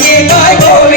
Yeah, I go.